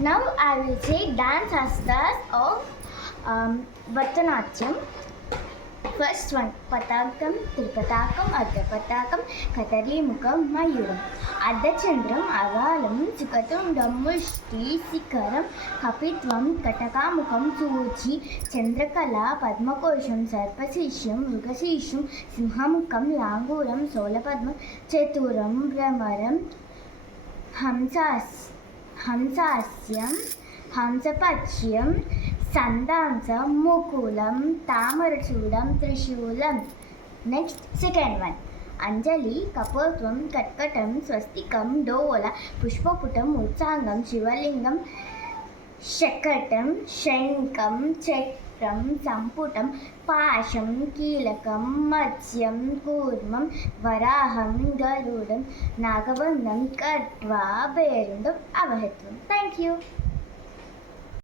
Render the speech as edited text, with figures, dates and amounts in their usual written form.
Now I will say dance astas of Bharatanatyam. First one, Patakam, Tirpatakam, Adhapatakam, Katarlimukam, Mayuram. Adhachandram, Avalam, Sukatundam, Mushti, Sikaram, Kapitvam, Katakamukam, Suchi, Chandrakala, Padmakosham, Sarpasisham, Mrukasisham, Simhamukam, Languram, Solapadma, Cheturam, Brahmaram, Hamsasyam, Hamsapachyam, Sandansam, Mukulam, Tamarachudam, Trishulam. Next, second one. Anjali, Kapotvam, Katkatam, Swastikam, Dola, Pushpaputam, Utsangam, Shivalingam, Shakatam, Shankam, Chakram, Samputam, Pasham, Kilakam, Matsyam, Kurmam, Varaham, Garudam, Nagabandam, Katva, Berundam, Avahetvam. Thank you.